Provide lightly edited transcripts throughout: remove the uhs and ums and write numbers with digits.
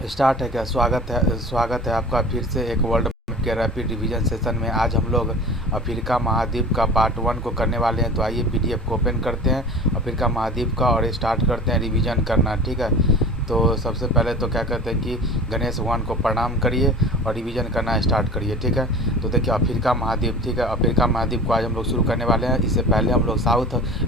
Start है क्या? स्वागत है आपका फिर से एक वर्ल्ड मैप के रैपिड रिवीजन सेशन में। आज हम लोग अफ्रीका महाद्वीप का पार्ट 1 को करने वाले हैं। तो आइए पीडीएफ को ओपन करते हैं अफ्रीका महाद्वीप का और स्टार्ट करते हैं रिवीजन करना। ठीक है, तो सबसे पहले तो क्या कहते हैं कि गणेश भगवान को प्रणाम करिए और रिवीजन करना स्टार्ट करिए। ठीक है, तो देखिए अफ्रीका महाद्वीप, ठीक है, अफ्रीका महाद्वीप को आज हम लोग शुरू करने वाले हैं। इससे पहले हम लोग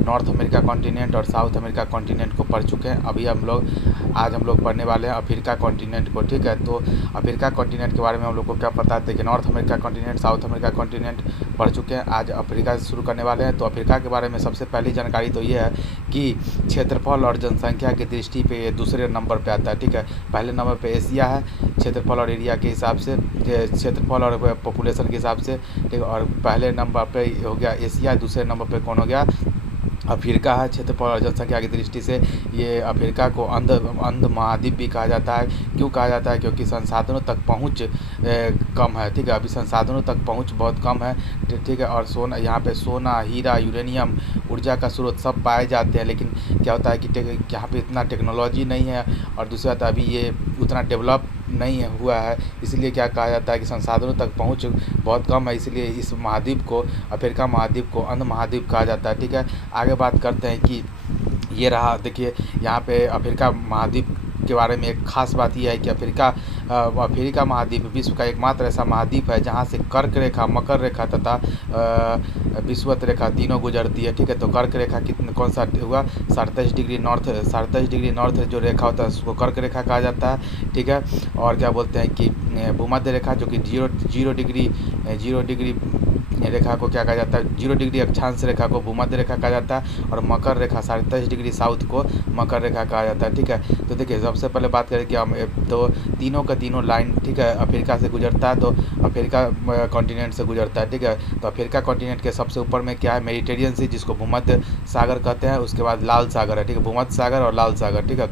नॉर्थ अमेरिका कॉन्टिनेंट और साउथ अमेरिका कॉन्टिनेंट को पढ़ चुके हैं। अभी आज हम लोग पढ़ने वाले हैं अफ्रीका कॉन्टिनेंट को। ठीक है, तो अफ्रीका कॉन्टिनेंट के बारे में हम लोग को क्या पता है कि north America continent, south America continent पढ़ चुके हैं। आज अफ्रीका से शुरू करने वाले हैं। तो अफ्रीका के बारे में सबसे पहली जानकारी तो ये है कि क्षेत्रफल और जनसंख्या की दृष्टि पे ये दूसरे नंबर पे आता है। ठीक है, पहले नंबर पे एशिया है क्षेत्रफल और एरिया के हिसाब से, क्षेत्रफल और पॉपुलेशन के हिसाब से। ठीक है, और पहले नंबर पे हो गया एशिया, दूसरे नंबर पे कौन हो गया? अफ्रीका है क्षेत्रफल और जनसंख्या की दृष्टि से। ये अफ्रीका को अंध महाद्वीप भी कहा जाता है। क्यों कहा जाता है? क्योंकि संसाधनों तक पहुंच कम है। ठीक है, अभी संसाधनों तक पहुंच बहुत कम है। ठीक है, और यहाँ पे सोना, हीरा, यूरेनियम, ऊर्जा का स्रोत सब पाए जाते हैं। लेकिन क्या होता है कि यहाँ पे इतना टेक्नोलॉजी नहीं है, और दूसरी बात अभी ये उतना डेवलप नहीं हुआ है। इसलिए क्या कहा जाता है कि संसाधनों तक पहुंच बहुत कम है। इसलिए इस महाद्वीप को, अफ्रीका महाद्वीप को अंध महाद्वीप कहा जाता है। ठीक है, आगे बात करते हैं कि ये रहा। देखिए यहाँ पे अफ्रीका महाद्वीप के बारे में एक खास बात यह है कि अफ्रीका महाद्वीप विश्व का एकमात्र ऐसा महाद्वीप है जहाँ से कर्क रेखा, मकर रेखा तथा विषुवत रेखा तीनों गुजरती है। ठीक है, तो कर्क रेखा कौन सा हुआ? 37 डिग्री नॉर्थ जो रेखा होता है उसको कर्क रेखा कहा जाता है। ठीक है, और क्या बोलते हैं कि भूमध्य रेखा जो कि जीरो डिग्री रेखा को क्या कहा जाता है? 0 डिग्री अक्षांश रेखा को भूमध्य रेखा कहा जाता है, और मकर रेखा 37 डिग्री साउथ को मकर रेखा कहा जाता है। ठीक है, तो देखिए सबसे पहले बात करें कि हम तो तीनों का तीनों लाइन, ठीक है, अफ्रीका से गुजरता है, तो अफ्रीका कॉन्टिनेंट से गुजरता है। ठीक है, तो अफ्रीका कॉन्टिनेंट के सबसे ऊपर में क्या है? मेडिटेरियन सी, जिसको भूमध्य सागर कहते हैं। उसके बाद लाल सागर है। ठीक है, भूमध्य सागर और लाल सागर। ठीक है,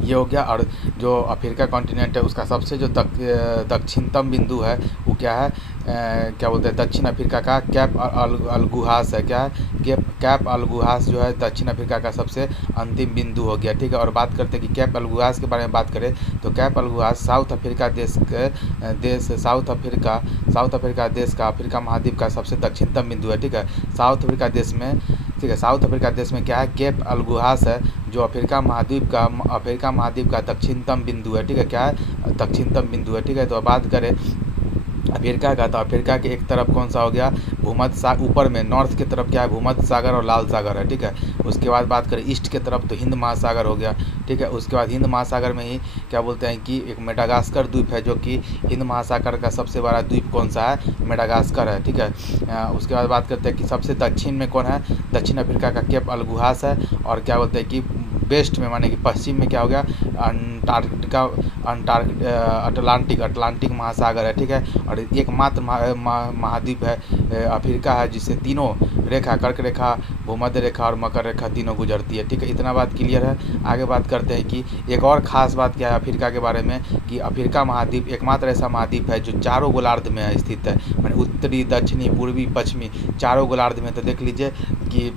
ये हो गया। और जो अफ्रीका कॉन्टिनेंट है उसका सबसे जो दक्षिणतम बिंदु है वो क्या है? क्या बोलते हैं? दक्षिण अफ्रीका का कैप अलगुहास है। क्या है? कैप अलगुहास जो है दक्षिण अफ्रीका का सबसे अंतिम बिंदु हो गया। ठीक है, और बात करते हैं कि कैप अलगुहास के बारे में बात करें तो कैप अलगुहास साउथ अफ्रीका देश का अफ्रीका महाद्वीप का सबसे दक्षिणतम बिंदु है। ठीक है, साउथ अफ्रीका देश में क्या है? कैप अलगुहास है जो अफ्रीका महाद्वीप का दक्षिणतम बिंदु है। ठीक है, क्या है? दक्षिणतम बिंदु है। ठीक है, तो बात करें अफ्रीका का, तो अफ्रीका के एक तरफ कौन सा हो गया? भूमध्य सागर। ऊपर में नॉर्थ की तरफ क्या है? भूमध्य सागर और लाल सागर है। ठीक है, उसके बाद बात करें ईस्ट की तरफ तो हिंद महासागर हो गया। ठीक है, उसके बाद हिंद महासागर में ही क्या बोलते हैं कि एक मेडागास्कर द्वीप है, जो कि हिंद महासागर का सबसे बड़ा द्वीप कौन सा है? मेडागास्कर है। ठीक है, उसके बाद बात करते हैं कि सबसे दक्षिण में कौन है? दक्षिण अफ्रीका का कैप अलगुहास है। और क्या बोलते हैं कि वेस्ट में, माने कि पश्चिम में क्या हो गया? अटलांटिक महासागर है। ठीक है, और एकमात्र महाद्वीप है अफ्रीका है जिससे तीनों रेखा, कर्क रेखा, भूमध्य रेखा और मकर रेखा तीनों गुजरती है। ठीक है, इतना बात क्लियर है। आगे बात करते हैं कि एक और ख़ास बात क्या है अफ्रीका के बारे में कि अफ्रीका महाद्वीप एकमात्र ऐसा महाद्वीप है जो चारों गोलार्ध में स्थित है, माने उत्तरी, दक्षिणी, पूर्वी, पश्चिमी चारों गोलार्ध में। तो देख लीजिए कि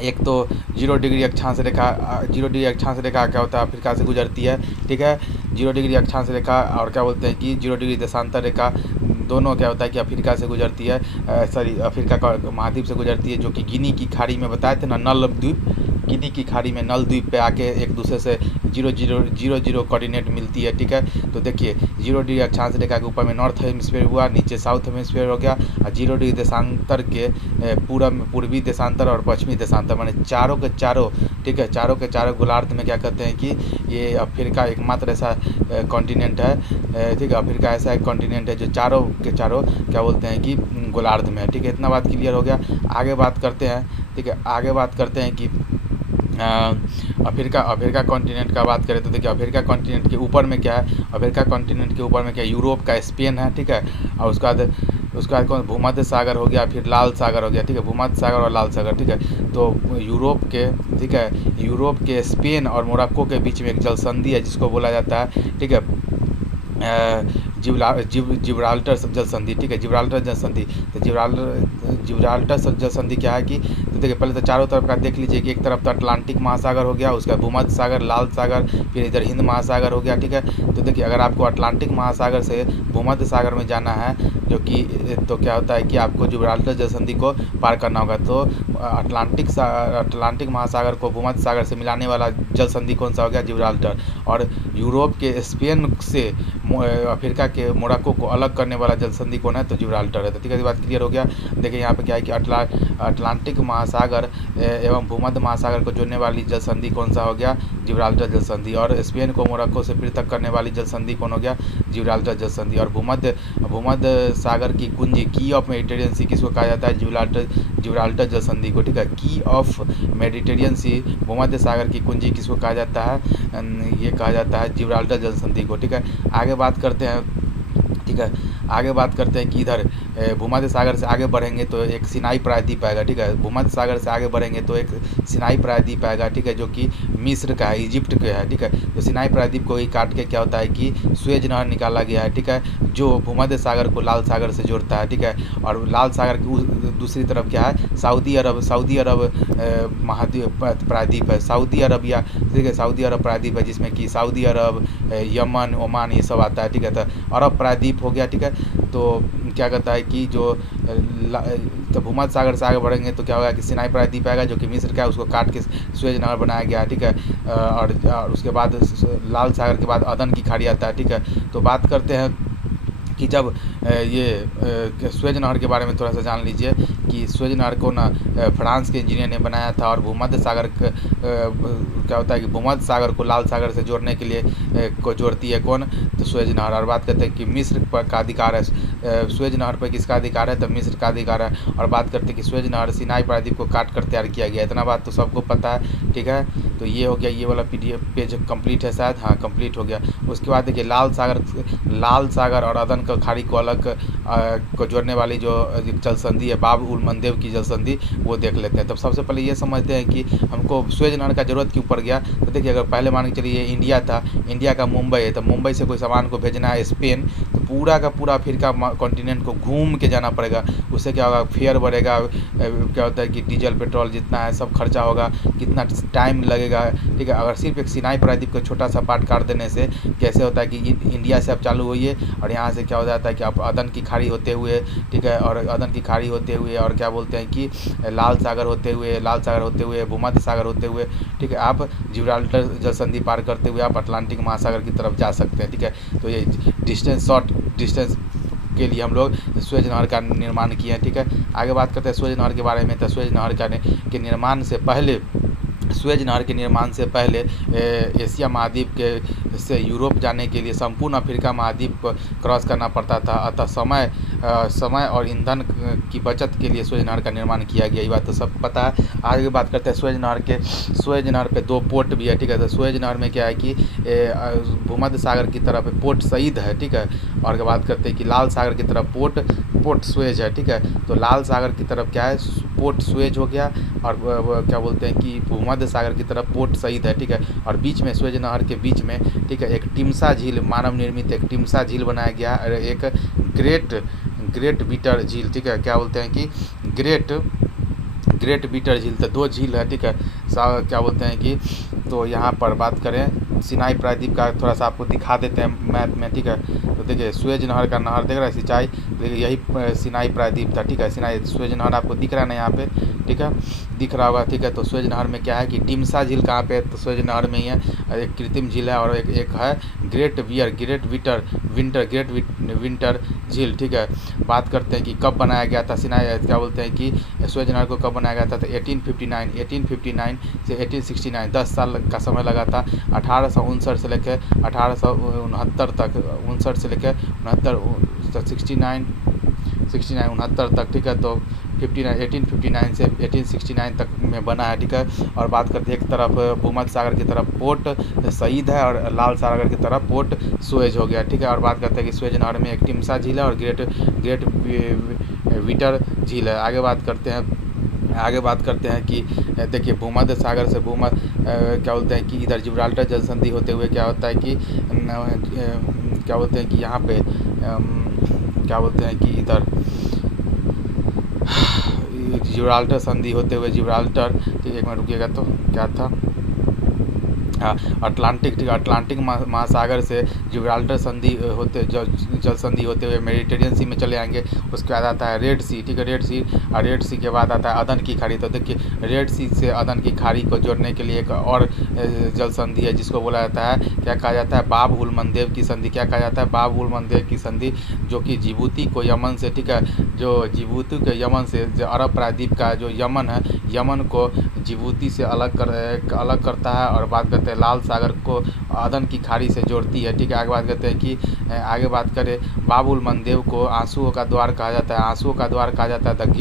एक तो 0 डिग्री अक्षांश रेखा क्या होता है? अफ्रीका से गुजरती है। ठीक है, 0 डिग्री अक्षांश रेखा और क्या बोलते हैं कि 0 डिग्री देशांतर रेखा दोनों क्या होता है कि अफ्रीका से गुजरती है, अफ्रीका का महाद्वीप से गुजरती है, जो कि गिनी की खाड़ी में बताए थे ना, नल द्वीप, गिनी की खाड़ी में नल द्वीप पे आके एक दूसरे से 0 कोऑर्डिनेट मिलती है। ठीक है, तो देखिए 0 डिग्री अक्षांश रेखा के ऊपर में नॉर्थ हेमिस्फीयर हुआ, नीचे साउथ हेमिस्फीयर हो गया, और 0 डिग्री देशांतर के पूर्वी देशांतर और पश्चिमी देशांतर, माने चारों के चारों। ठीक है, चारों के चारों गोलार्ध में क्या कहते हैं कि ये अफ्रीका एकमात्र ऐसा कॉन्टिनेंट है। ठीक है, अफ्रीका ऐसा एक कॉन्टिनेंट है जो चारों के चारों क्या बोलते हैं कि गोलार्ध में है। ठीक है, इतना बात क्लियर हो गया। आगे बात करते हैं। ठीक है, आगे बात करते हैं कि अफ्रीका कॉन्टिनेंट का बात करें तो देखिए अफ्रीका कॉन्टिनेंट के ऊपर में क्या है? अफ्रीका कॉन्टिनेंट के ऊपर में क्या? यूरोप का स्पेन है। ठीक है, और उसके बाद कौन? भूमध्य सागर हो गया, फिर लाल सागर हो गया। ठीक है, भूमध्य सागर और लाल सागर। ठीक है, तो यूरोप के स्पेन और मोरक्को के बीच में एक जल संधि है जिसको बोला जाता है, ठीक है, जिब्राल्टर जल संधि, ठीक है, जिब्राल्टर जल संधि। तो जिब्राल्टर जल संधि क्या है कि तो देखिए पहले तो चारों तरफ का देख लीजिए कि एक तरफ तो अटलांटिक महासागर हो गया, उसका भूमध्य सागर, लाल सागर, फिर इधर हिंद महासागर हो गया, ठीक है। तो देखिए अगर आपको अटलांटिक महासागर से भूमध्य सागर में जाना है, जो कि तो क्या होता है कि आपको जिब्राल्टर जल संधि को पार करना होगा। तो अटलांटिक महासागर को भूमध्य सागर से मिलाने वाला जल संधि कौन सा हो गया? जिब्राल्टर। और यूरोप के स्पेन से अफ्रीका के मोरक्को को अलग करने वाला जल संधि कौन है? तो जिब्राल्टर है। तो ठीक है, बात क्लियर हो गया। देखिए यहाँ पे क्या है कि अटलांटिक महासागर एवं भूमध्य महासागर को जोड़ने वाली जल संधि कौन सा हो गया? जिब्राल्टर जल संधि। और स्पेन को मोरक्को से पृथक करने वाली जल संधि कौन हो गया? जिब्राल्टर जल संधि। और भूमध्य सागर की कुंजी, की ऑफ मेडिटेरियन सी, किसको कहा जाता है? जिब्राल्टर जल संधि को, ठीक है। की ऑफ मेडिटेरियन सी, भूमध्य सागर की कुंजी किसको कहा जाता है? ये कहा जाता है जिब्राल्टर जल संधि को, ठीक है। आगे बात करते हैं, ठीक है, आगे बात करते हैं कि इधर भूमध्य सागर से आगे बढ़ेंगे तो एक सिनाई प्रायद्वीप आएगा, ठीक है। भूमध्य सागर से आगे बढ़ेंगे तो एक सिनाई प्रायद्वीप आएगा, ठीक है, जो कि मिस्र का है, इजिप्ट का है, ठीक है। तो सिनाई प्रायद्वीप को ही काट के क्या होता है कि सुएज नहर निकाला गया है, ठीक है, जो भूमध्य सागर को लाल सागर से जोड़ता है, ठीक है। और लाल सागर की दूसरी तरफ क्या है? सऊदी अरब महाद्वीप प्रायद्वीप है, सऊदी अरब, या ठीक है, सऊदी अरब प्रायद्वीप है, जिसमें कि सऊदी अरब, यमन, ओमान, ये सब आता है, ठीक है। तो अरब प्रायद्वीप हो गया, ठीक है। तो क्या कहता है कि जो तो भूमध्य सागर से आगे बढ़ेंगे तो क्या होगा कि सिनाई प्रायद्वीप आएगा, जो कि मिस्र का है, उसको काट के सुएज नहर बनाया गया है, ठीक है। और उसके बाद लाल सागर के बाद अदन की खाड़ी आता है, ठीक है। तो बात करते हैं कि जब ये सुएज नहर के बारे में थोड़ा सा जान लीजिए कि सुएज नहर को ना फ्रांस के इंजीनियर ने बनाया था, और भूमध्य सागर क्या होता है कि भूमध्य सागर को लाल सागर से जोड़ने के लिए को जोड़ती है कौन? तो सुएज नहर। और बात करते हैं कि मिस्र पर का अधिकार है, सुएज नहर पर किसका अधिकार है? तो मिस्र का अधिकार है। और बात करते हैं कि सुएज नहर सिनाई प्रायद्वीप को काट कर तैयार किया गया, इतना बात तो सबको पता है, ठीक है। तो ये हो गया, ये वाला PDF पेज कंप्लीट है शायद, हाँ कंप्लीट हो गया। उसके बाद देखिए लाल सागर और अदन का खाड़ी को अलग को जोड़ने वाली जो जल संधि है, बाब उल मंदेब की जल संधि, वो देख लेते हैं। तब सबसे पहले ये समझते हैं कि हमको सुएज नहर का जरूरत क्यों पड़ गया। तो देखिए अगर पहले मान के चलिए इंडिया था, इंडिया का मुंबई है, तो मुंबई से कोई सामान को भेजना है स्पेन, तो पूरा का पूरा अफ्रीका कॉन्टिनेंट को घूम के जाना पड़ेगा। उससे क्या होगा? फेयर बढ़ेगा, क्या होता है कि डीजल पेट्रोल जितना है सब खर्चा होगा, कितना टाइम लगेगा, ठीक है। अगर सिर्फ एक सिनाई प्रायद्वीप को छोटा सा पार्ट काट देने से कैसे होता है कि इंडिया से आप चालू होइए और यहाँ से क्या हो जाता है कि आप अदन की खाड़ी होते हुए, ठीक है, और अदन की खाड़ी होते हुए और क्या बोलते हैं कि लाल सागर होते हुए भूमध्य सागर होते हुए, ठीक है, आप जिब्राल्टर जल संधि पार करते हुए आप अटलांटिक महासागर की तरफ जा सकते हैं, ठीक है। तो ये शॉर्ट डिस्टेंस के लिए हम लोग सुएज नहर का निर्माण किए हैं, ठीक है। आगे बात करते हैं सुएज नहर के बारे में। तो सुएज नहर के निर्माण से पहले, सुएज नहर के निर्माण से पहले एशिया महाद्वीप के से यूरोप जाने के लिए संपूर्ण अफ्रीका महाद्वीप को क्रॉस करना पड़ता था। अतः समय और ईंधन की बचत के लिए सुएज नहर का निर्माण किया गया, ये बात तो सब पता है। आगे बात करते हैं सुएज नहर पे 2 पोर्ट भी है, ठीक है। तो सुएज नहर में क्या है कि भूमध्य सागर की तरफ पोर्ट सईद है, ठीक है। और बात करते हैं कि लाल सागर की तरफ पोर्ट सुएज है, ठीक है। तो लाल सागर की तरफ क्या है? पोर्ट सुएज हो गया, और क्या बोलते हैं कि भूमध्य सागर की तरफ पोर्ट सईद है, ठीक है। और बीच में सुएज नहर के बीच में, ठीक है, एक टिमसा झील, मानव निर्मित एक टिमसा झील बनाया गया, और एक ग्रेट बीटर झील, ठीक है, क्या बोलते हैं कि ग्रेट बीटर झील। तो 2 झील है, ठीक है। क्या बोलते हैं कि तो यहाँ पर बात करें सिनाई प्रायद्वीप का, थोड़ा सा आपको दिखा देते हैं मैप में, ठीक है। तो देखिए सुएज नहर का नहर देख रहा है, सिंचाई, देखिए यही सिनाई प्रायद्वीप था, ठीक है। सुएज नहर आपको दिख रहा है ना यहाँ पे, ठीक है, दिख रहा होगा, ठीक है। तो सुएज नहर में क्या है कि टिमसा झील कहाँ पे है? तो सुएज नहर में ही है, एक कृत्रिम झील है, और एक है ग्रेट विंटर झील, ठीक है। बात करते हैं कि कब बनाया गया था सिनाई, क्या बोलते हैं कि सुएज नहर को कब बनाया गया था? तो 1859 से 1869, 10 साल का समय लगा था। 1859 से लेकर 1869 तक, 59 से लेकर 69 तक, ठीक है। तो 1859 से 1869 तक में बना है, ठीक है। और बात करते हैं एक तरफ भूमध्य सागर की तरफ पोर्ट सईद है, और लाल सागर की तरफ पोर्ट सुएज हो गया, ठीक है। और बात करते हैं कि सुएज नहर में एक टिमसा झील है और ग्रेट विटर झील है। आगे बात करते हैं आगे बात करते हैं कि देखिए भूमध्य सागर से क्या बोलते हैं कि इधर जिब्राल्टर जल संधि होते हुए क्या होता है कि क्या बोलते हैं कि यहाँ पे क्या बोलते हैं कि इधर जिब्राल्टर संधि होते हुए जिब्राल्टर, ठीक, एक मिनट रुकिएगा, तो क्या था, हाँ, अटलांटिक, ठीक है, अटलांटिक महासागर से जिब्राल्टर संधि होते जल संधि होते हुए मेडिटेरियन सी में चले आएंगे। उसके बाद आता है रेड सी, ठीक है, रेड सी, और रेड सी के बाद आता है अदन की खाड़ी। तो देखिए रेड सी से अदन की खाड़ी को जोड़ने के लिए एक और जल संधि है जिसको बोला जाता है, क्या कहा जाता है, बाब उल मंदेब की संधि। क्या कहा जाता है, बाब उल मंदेब की संधि, जो कि जिबूती को यमन से, ठीक है, जो जिबूती के यमन से, जो अरब प्रायद्वीप का जो यमन है, यमन को जिबूती से अलग करता है, और बात करते हैं लाल सागर को अदन की खाड़ी से जोड़ती है, ठीक है। आगे बात करते हैं कि आगे बात करें, बाब उल मंदेब को आंसुओं का द्वार कहा जाता है, आंसुओं का द्वार कहा जाता है, द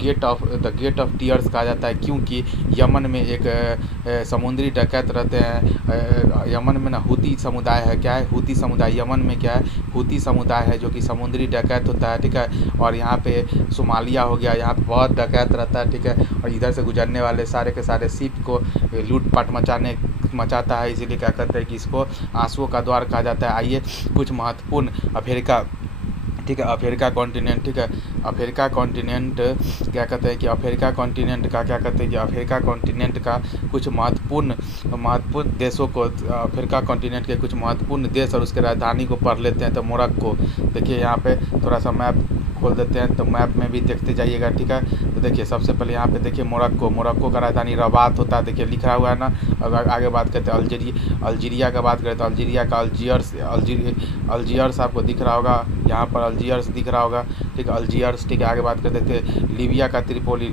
गेट ऑफ टीयर्स कहा जाता है, क्योंकि यमन में एक समुद्री डकैत रहते हैं। यमन में ना हूती समुदाय है, क्या है, हूती समुदाय, यमन में क्या है, हूती समुदाय है, जो कि समुद्री डकैत होता है, ठीक है। और यहाँ पे सोमालिया हो गया, यहाँ पे बहुत डकैत रहता है, ठीक है, और इधर से गुजरने वाले सारे के सारे शिप को लूटपाट मचाता है, इसीलिए क्या कहते हैं कि इसको आंसुओं का द्वार कहा जाता है। आइए कुछ महत्वपूर्ण अफ्रीका, ठीक है, अफ्रीका कॉन्टिनेंट, ठीक है, अफ्रीका कॉन्टिनेंट क्या कहते हैं कि अफ्रीका कॉन्टिनेंट का क्या कहते हैं कि अफ्रीका कॉन्टिनेंट का कुछ महत्वपूर्ण देशों को, अफ्रीका कॉन्टिनेंट के कुछ महत्वपूर्ण देश और उसके राजधानी को पढ़ लेते हैं। तो मोरक्को, देखिए यहाँ पे थोड़ा सा मैप खोल देते हैं, तो मैप में भी देखते जाइएगा, ठीक है। तो देखिए सबसे पहले यहाँ पे देखिए मोरक्को का राजधानी रबात होता है, देखिए लिखा हुआ है ना। अगर आगे बात करते हैं अल्जीरिया का बात करें तो अल्जीरिया का अल्जीयर्स आपको दिख रहा होगा, यहाँ पर अल्जीयर्स दिख रहा होगा, ठीक है, अल्जीयर्स, ठीक है। आगे बात करते थे लीबिया का त्रिपोली,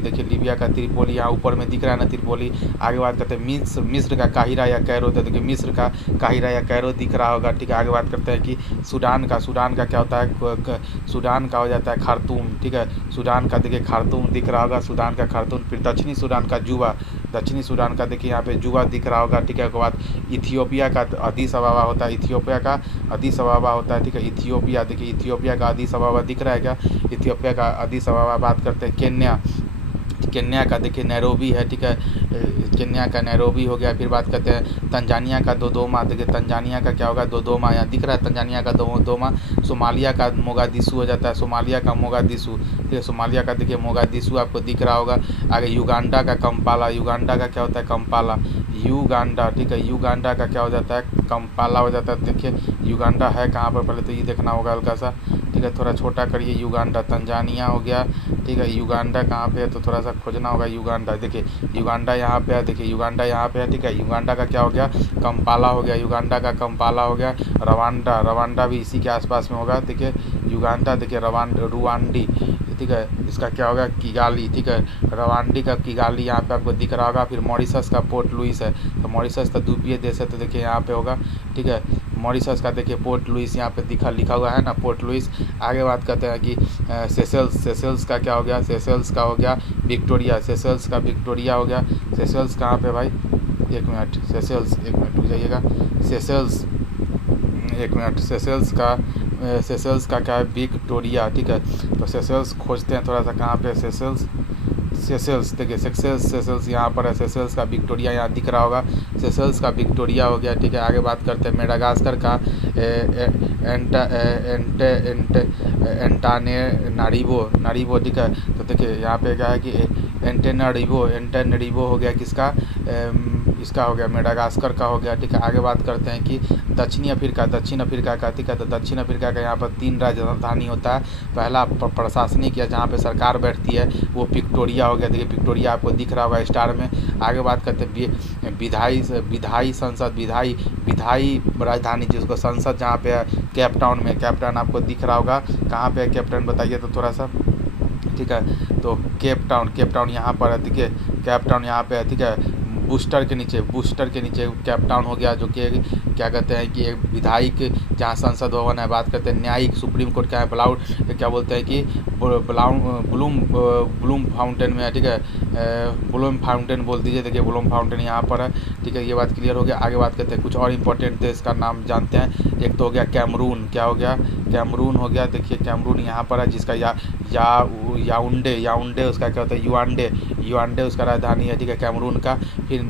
देखिए लीबिया का त्रिपोली यहाँ ऊपर में दिख रहा है ना, त्रिपोली। आगे बात करते हैं मिस्र का काहिरा या कैरो, तो देखिए मिस्र का काहिरा या कैरो दिख रहा होगा, ठीक है। आगे बात करते हैं कि सूडान का क्या होता है, सूडान का हो जाता है खार्तूम, ठीक है, सूडान का देखिए खार्तूम दिख रहा होगा, सूडान का खार्तूम। फिर दक्षिणी सूडान का जुबा, दक्षिणी सूडान का देखिए यहाँ पे जुबा दिख रहा होगा, ठीक है। उसके बाद इथियोपिया का अदीस अबाबा होता है, इथियोपिया का अदीस अबाबा होता है, ठीक है। इथियोपिया, देखिए इथियोपिया का अदीस अबाबा दिख रहा है क्या, इथियोपिया का अदीस अबाबा। बात करते हैं केन्या का देखिए नैरोबी है, ठीक है, केन्या का नैरोबी हो गया। फिर बात करते हैं तंजानिया का दोदोमा, देखिए तंजानिया का क्या होगा, दोदोमा, यहाँ दिख रहा है तंजानिया का दोदोमा। सोमालिया का मोगादिशु हो जाता है, सोमालिया का मोगादिशु, ठीक है, सोमालिया का देखिए मोगादिशु आपको दिख रहा होगा। आगे युगांडा का कंपाला, युगांडा का क्या होता है, कंपाला, युगांडा, ठीक है, युगांडा का क्या हो जाता है, कंपाला हो जाता है। देखिए युगांडा है कहाँ पर, पहले तो ये देखना होगा हल्का सा, ठीक है, थोड़ा छोटा करिए। युगांडा, तंजानिया हो गया, ठीक है, युगांडा कहाँ पे है तो थोड़ा सा खोजना होगा। युगांडा, देखिए युगांडा यहाँ पे है, देखिए युगांडा यहाँ पे है, ठीक है। युगांडा का क्या हो गया, कंपाला हो गया, युगांडा का कंपाला हो गया। रवांडा भी इसी के आसपास में होगा, देखिए युगांडा, देखिए रुवांडी, ठीक है, इसका क्या होगा, किगाली, ठीक है, रवांडी का किगाली यहाँ पे आपको दिख रहा होगा। फिर मॉरिशस का पोर्ट लुइस है, तो मॉरिशस तो द्वीपीय देश है, तो देखिए यहाँ पे होगा, ठीक है, मॉरिशस का देखिए पोर्ट लुइस यहाँ पे लिखा हुआ है ना, पोर्ट लुइस। आगे बात करते हैं कि सेशल्स का क्या हो गया, सेशल्स का हो गया विक्टोरिया, सेशल्स का विक्टोरिया हो गया। सेशल्स कहाँ पे भाई, एक मिनट, सेशल्स, एक मिनट रुक जाइएगा, सेशल्स, एक मिनट, सेशल्स का क्या है, विक्टोरिया, ठीक है। तो सेशल्स खोजते हैं थोड़ा सा, कहाँ पे सेशल्स, देखिए सेशल्स यहाँ पर है, सेशल्स का विक्टोरिया यहाँ दिख रहा होगा, सेशल्स का विक्टोरिया हो गया, ठीक है। आगे बात करते हैं मेडागास्कर का नारिबो, ठीक है। तो देखिए यहाँ पे क्या है कि एंटेनरिबो हो गया, किसका, इसका हो गया, मेडागास्कर का हो गया, ठीक है। आगे बात करते हैं कि दक्षिण अफ्रीका का, ठीक है। तो दक्षिण अफ्रीका का यहाँ पर 3 राजधानी होता है। पहला प्रशासनिक या जहाँ पे सरकार बैठती है वो विक्टोरिया हो गया, देखिए विक्टोरिया आपको दिख रहा होगा स्टार में। आगे बात करते हैं विधायी राजधानी, जिसको संसद जहाँ पे है, केप टाउन में, केप टाउन आपको दिख रहा होगा, कहाँ पे है केप टाउन बताइए तो थोड़ा सा, ठीक है। तो केप टाउन यहाँ पर है, ठीक है, केप टाउन यहाँ पे है, ठीक है। बूस्टर के नीचे कैप टाउन हो गया, जो कि क्या कहते हैं कि एक विधायक जहाँ संसद भवन है, बात करते हैं न्यायिक सुप्रीम कोर्ट क्या है, ब्लाउड क्या बोलते हैं कि ब्लूम फाउंटेन में है, ठीक है, ब्लूम फाउंटेन बोल दीजिए। देखिए ब्लूम फाउंटेन यहाँ पर है, ठीक है, ये बात क्लियर हो गया। आगे बात करते हैं कुछ और इंपॉर्टेंट देश का नाम जानते हैं। एक तो हो गया कैमरून, क्या हो गया, कैमरून हो गया। देखिए कैमरून यहाँ पर है, जिसका याउंडे उसका क्या होता है, युआंडे उसका राजधानी है, ठीक है, कैमरून का। फिर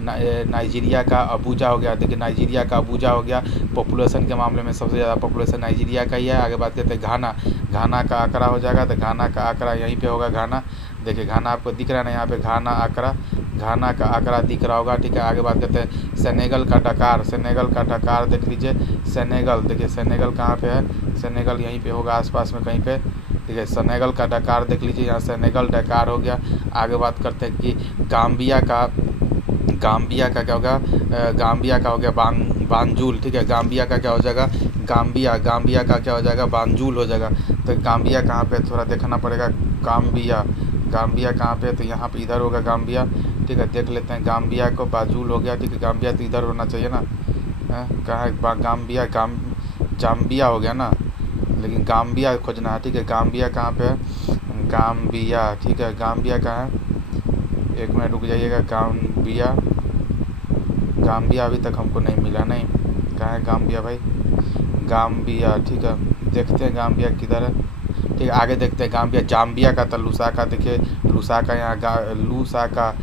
नाइजीरिया का अबूजा हो गया। देखिए नाइजीरिया का अबूजा हो गया। पॉपुलेशन के मामले में सबसे ज़्यादा पॉपुलेशन नाइजीरिया का ही है। आगे बात करते हैं घाना का आंकड़ा हो जाएगा, तो घाना का आंकड़ा यहीं पे होगा। घाना, देखिए घाना आपको दिख रहा है ना यहाँ पे, घाना का आंकड़ा दिख रहा होगा, ठीक है। आगे बात करते हैं सेनेगल का डकार देख लीजिए। सेनेगल, देखिए सेनेगल कहाँ पे है, सेनेगल यहीं पे होगा आसपास में कहीं पे, ठीक है। सेनेगल का डकार देख लीजिए, यहाँ सेनेगल डकार हो गया। आगे बात करते हैं कि गाम्बिया का क्या होगा, गाम्बिया का हो गया बांजुल, ठीक है। गाम्बिया का क्या हो जाएगा, गाम्बिया का क्या हो जाएगा, बांजुल हो जाएगा। तो गाम्बिया कहाँ पे, थोड़ा देखना पड़ेगा। गाम्बिया कहाँ पे, तो यहाँ पे इधर होगा गाम्बिया, ठीक है। देख लेते हैं गाम्बिया को, बाजुल हो गया, ठीक है। गाम्बिया तो इधर होना चाहिए ना, कहाँ है गाम्बिया, जाम्बिया हो गया ना, लेकिन गाम्बिया खोजना है, ठीक है। गाम्बिया कहाँ पे है, गाम्बिया, ठीक है। गाम्बिया कहाँ है, एक मिनट रुक जाइएगा। गाम्बिया अभी तक हमको नहीं मिला, नहीं, कहाँ है गाम्बिया भाई, गाम्बिया, ठीक है। देखते हैं गाम्बिया किधर है, ठीक है। आगे देखते हैं गाम्बिया, जाम्बिया का था लुसाका, देखिए लुसाका यहाँ लुसाका,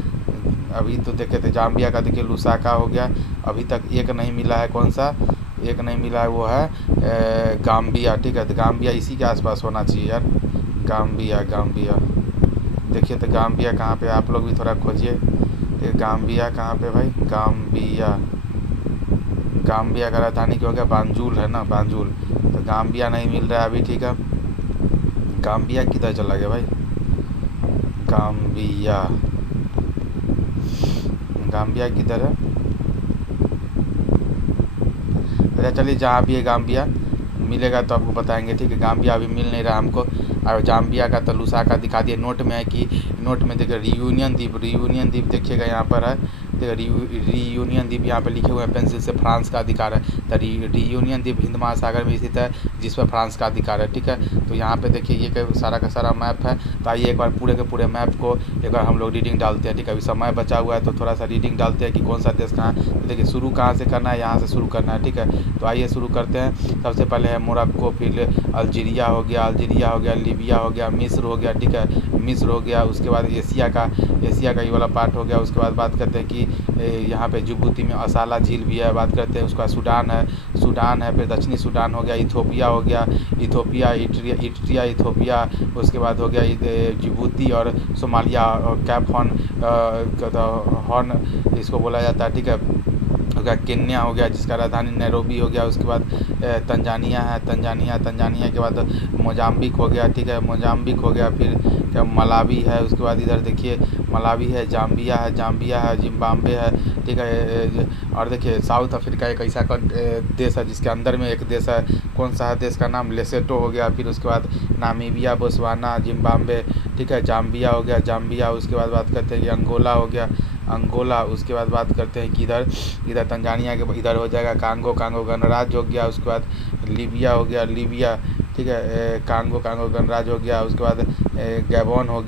अभी तो देखे थे जाम्बिया का, देखिए लुसाका हो गया। अभी तक एक नहीं मिला है, कौन सा एक नहीं मिला है, वो है गाम्बिया, ठीक है। तो गाम्बिया इसी के आसपास होना चाहिए यार, गाम्बिया। देखिए तो गाम्बिया कहाँ पे, आप लोग भी थोड़ा खोजिए, ठीक है। गाम्बिया कहाँ पे भाई, गाम्बिया का राजधानी क्या हो गया, बांजुल है ना, बांजुल। तो गाम्बिया नहीं मिल रहा है अभी, ठीक है। गाम्बिया किधर चला गया भाई, गाम्बिया किधर है, अच्छा चलिए, जहाँ भी है गाम्बिया मिलेगा तो आपको बताएंगे, ठीक है। गाम्बिया अभी मिल नहीं रहा हमको। और जाम्बिया का तो लुसाका दिखा दिए। नोट में है कि, नोट में देखिए रियूनियन द्वीप देखिएगा यहाँ पर है, देखिए रियूनियन द्वीप यहाँ पे लिखे हुए हैं पेंसिल से, फ्रांस का अधिकार है। तो रियूनियन द्वीप हिंद महासागर में स्थित है, जिस पर फ्रांस का अधिकार है, ठीक है। तो यहाँ पे देखिए ये सारा का सारा मैप है। तो आइए एक बार पूरे के पूरे मैप को एक बार हम लोग रीडिंग डालते हैं, ठीक है। अभी समय बचा हुआ है तो थोड़ा सा रीडिंग डालते हैं कि कौन सा देश कहाँ है। तो देखिए शुरू कहाँ से करना है, यहाँ से शुरू करना है, ठीक है। तो आइए शुरू करते हैं। सबसे पहले है मोरक्को, फिर अल्जीरिया हो गया, लीबिया हो गया, मिस्र हो गया, ठीक है, मिस्र हो गया। उसके बाद एशिया का ये वाला पार्ट हो गया। उसके बाद बात करते हैं कि यहाँ पे जिबूती में असाला झील भी है, बात करते हैं। उसके बाद सूडान है, फिर दक्षिणी सूडान हो गया, इथोपिया हो गया, इट्रिया इथोपिया। उसके बाद हो गया जिबूती और सोमालिया और कैप हॉर्न इसको बोला जाता है, ठीक है। हो गया केन्या हो गया, जिसका राजधानी नैरोबी हो गया। उसके बाद तंजानिया है, तंजानिया के बाद मोजाम्बिक हो गया, ठीक है, मोजाम्बिक हो गया। फिर क्या मलावी है, उसके बाद इधर देखिए मलावी है, जाम्बिया है, जिम्बाब्वे है, ठीक है। और देखिए साउथ अफ्रीका एक ऐसा देश है जिसके अंदर में एक देश है, कौन सा है देश का नाम, लेसेटो हो गया। फिर उसके बाद नामीबिया, बोत्सवाना, जिम्बाब्वे, ठीक है, जाम्बिया हो गया, उसके बाद बात करते हैं कि अंगोला हो गया, उसके बाद बात करते हैं कि इधर तंजानिया के इधर हो जाएगा कांगो गणराज्य हो गया। उसके बाद लीबिया हो गया, ठीक है, कांगो गणराज्य हो गया। उसके बाद गैबोन हो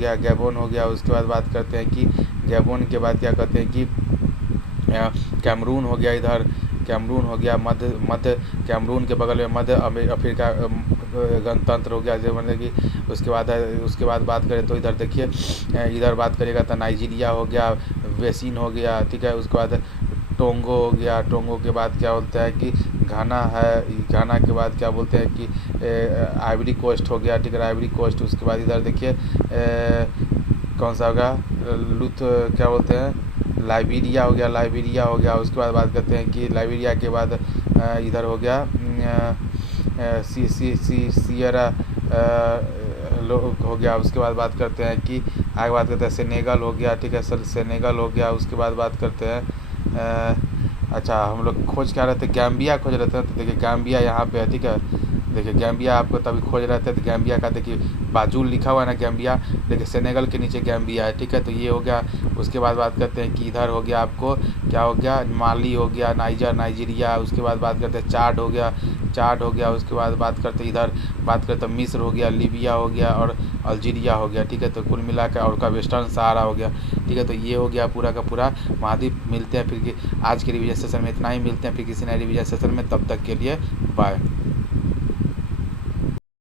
गया। उसके बाद बात करते हैं कि गैबोन के बाद क्या कहते हैं कि कैमरून हो गया, इधर कैमरून हो गया, मध्य कैमरून के बगल में मध्य अफ्रीका गणतंत्र हो गया, जो मतलब कि उसके बाद बात करें तो इधर देखिए, इधर बात करेगा तो नाइजीरिया हो गया, बेसिन हो गया, ठीक है। उसके बाद टोंगो हो गया, टोंगो के बाद क्या बोलता है कि घाना है, घाना के बाद क्या बोलते हैं कि आइवरी कोस्ट हो गया, ठीक है, आइवरी कोस्ट। उसके बाद इधर देखिए कौन सा होगा, क्या बोलते हैं, लाइबेरिया हो गया। उसके बाद बात करते हैं कि लाइबेरिया के बाद इधर हो गया सियरा हो गया। उसके बाद बात करते हैं कि आगे बात करते हैं सेनेगल हो गया, ठीक है, सेनेगल हो गया। उसके बाद बात करते हैं अच्छा हम लोग खोज क्या रहे थे, गैम्बिया खोज रहे थे, तो देखिए गैम्बिया यहाँ पे है, ठीक है। देखिए गैम्बिया आपको तभी खोज रहे थे, तो गैम्बिया का देखिए बाजुल लिखा हुआ है ना गैम्बिया, देखिए सेनेगल के नीचे गैम्बिया है, ठीक है। तो ये हो गया। उसके बाद बात करते हैं कि इधर हो गया आपको क्या हो गया, माली हो गया, नाइजीरिया। उसके बाद बात करते हैं चाड हो गया, उसके बाद बात करते हैं इधर बात करते हैं मिस्र हो गया, लीबिया हो गया और अल्जीरिया हो गया, ठीक है। तो कुल मिला के और का वेस्टर्न सहारा हो गया, ठीक है। तो ये हो गया पूरा का पूरा महाद्वीप। मिलते हैं फिर आज के रिवीजन सेशन में इतना ही, मिलते हैं फिर किसी नए रिवीजन सेशन में, तब तक के लिए बाय।